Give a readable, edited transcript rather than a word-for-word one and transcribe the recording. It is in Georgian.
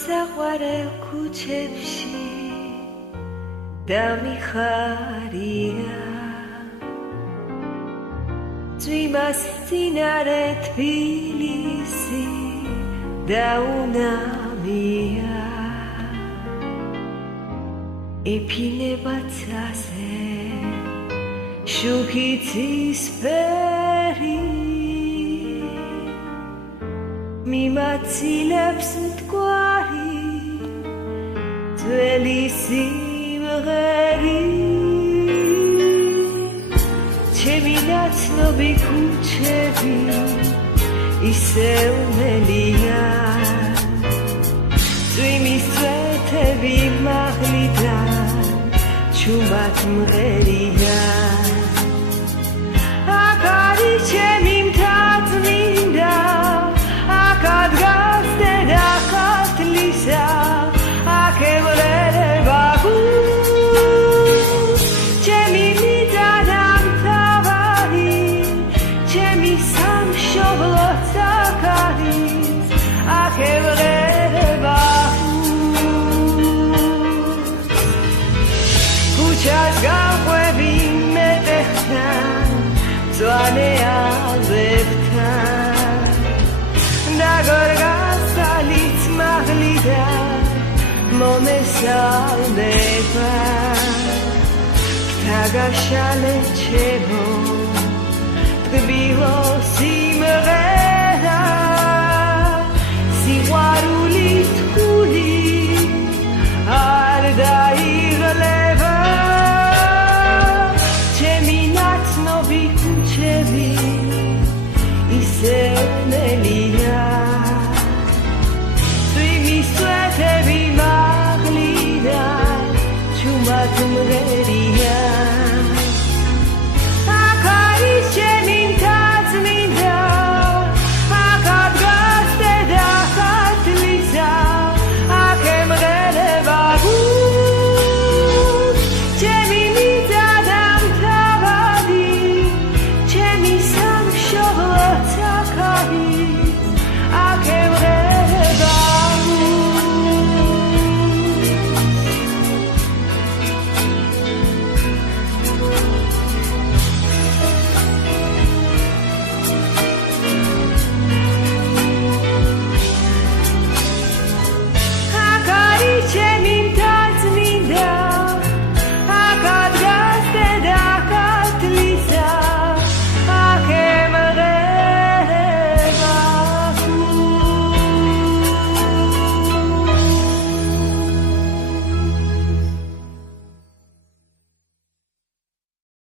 საყვარელ ქუჩებში დამიხარია ძვიმას წინარე თბილისი დაუნამია ეფინება ცაზე შუქი ცისფერი მიმაცილებს მტკვარი ძველი სიმღერი ჩემი ნაცნობი ქუჩები ისევ მელია წვიმის წვეთები მაღლიდან ჩუმად მღერია აქ არის ჩემი მთაწმინდა აქ ადგას დედა ქართლისა აქ ემრეება გულს ჩემი მიწა დამთავარი ჩემი სამშობლოც აქ არის აქ ემრეება ქუჩას გავყვები მეტეხთან მწვანე აზებთან დაგორგასალიც მაღლიდან მომესალდება გაგაშალე ჩემო ტკბილო სიმღერა